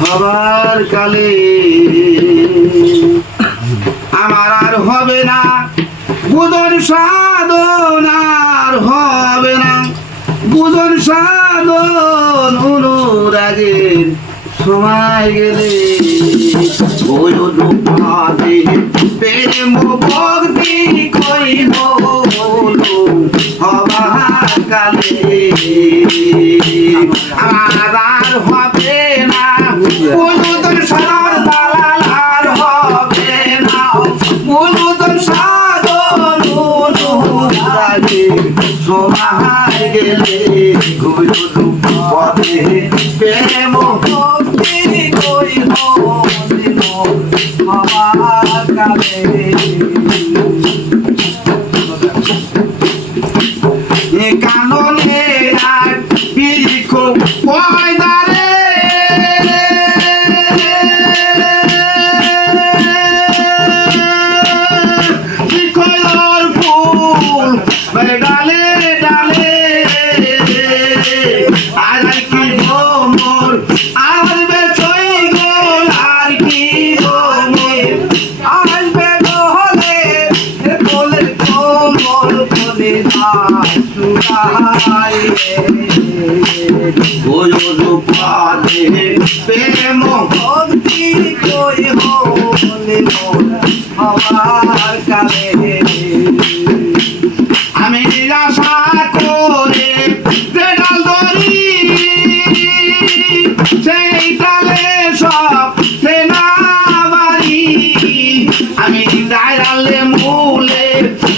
হবার কালে আমার আর হবে না বুঝন সাধন, আর হবে না বুঝন সাধন। অনুরাগের সময় গেলে ওই অনুপাতে প্রেম ভক্তি কইব হবার কালে আমার আর হবে না বুঝন সাধন, দালাল আর হবে না বুঝন সাধন। অনুরাগের সময় গেলে ওই অনুপাতে প্রেম ভক্তি কইব হবার কালে। কাননে আর বৃক্ষ পয়দারে বৃক্ষর ফুল ডালে ডালে আর কি ভ্রমর আসবে ছই গোল, আর কি ভ্রমর আসবে গোলে গোলে কোমল বলে প্রেম ভক্তি কইব হবার কালে। আমি আশা করে যে ডাল ধরি সেই ডালে সব সেনা বাড়ি, আমি ডালে মূলে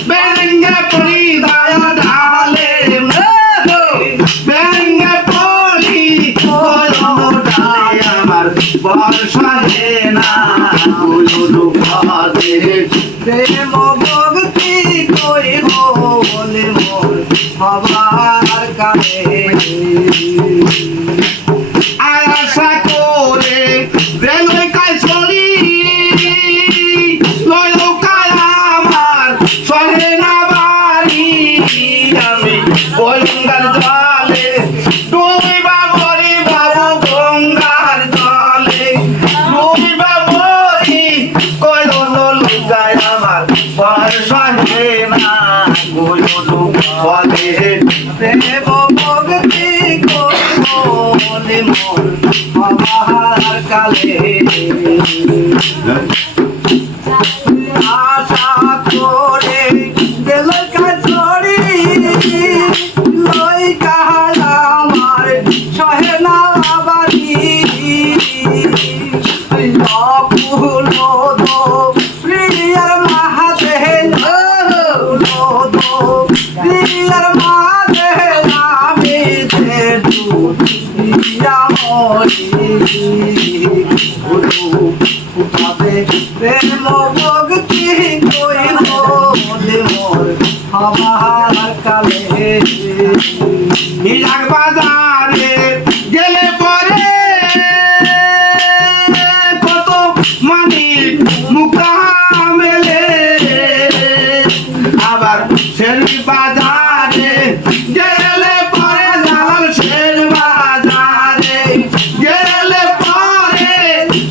বেঙ্গে পড়ি দয়া ডালে বেঙ্গে পড়ি ডালে আমার বর্ষা না প্রেম ভক্তি কইব হবার কালে। আশা করে রেলকায় চলি নৌকায় আমার চলে না বাড়ি, আমি গঙ্গার জলে ডুবিবা মরি বাবু গঙ্গার জলে ডুবিবা মরি কইল নৌকায় আমার বর্ষা না বলে প্রেম ভক্তি কইব হবার কালে। আশা করে গেল কাছড়ি লইকা আমার সহে না বাড়ি, ফুল প্রিয়ার মাহাতে প্রিয়ার মাহাতে আমি যে প্রেম ভক্তি কইব হবার কালে। হিরাক বাজারে গেলে পরে কত মানিক মুক্তা মেলে, আবার শের বাজারে গেলে পরে জালাল শের বাজারে গেলে পরে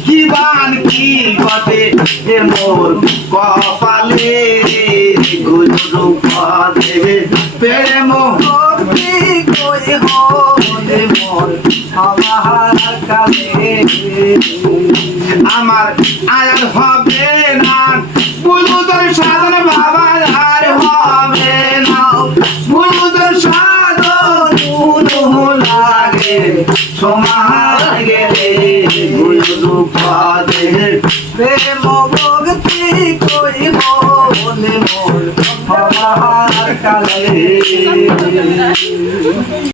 কি বান কি ঘটে এ মোর কপালে গুরু পদে প্রেম ভক্তি কইব মোর হবার কালে। আমার আর হবে না বুঝুদর সাধন বাবার আর হবে না বুঝুদর সাধন লাগে সময় গেলে গুরু পদে প্রেম ভক্তি কইব মোর হবার কালে।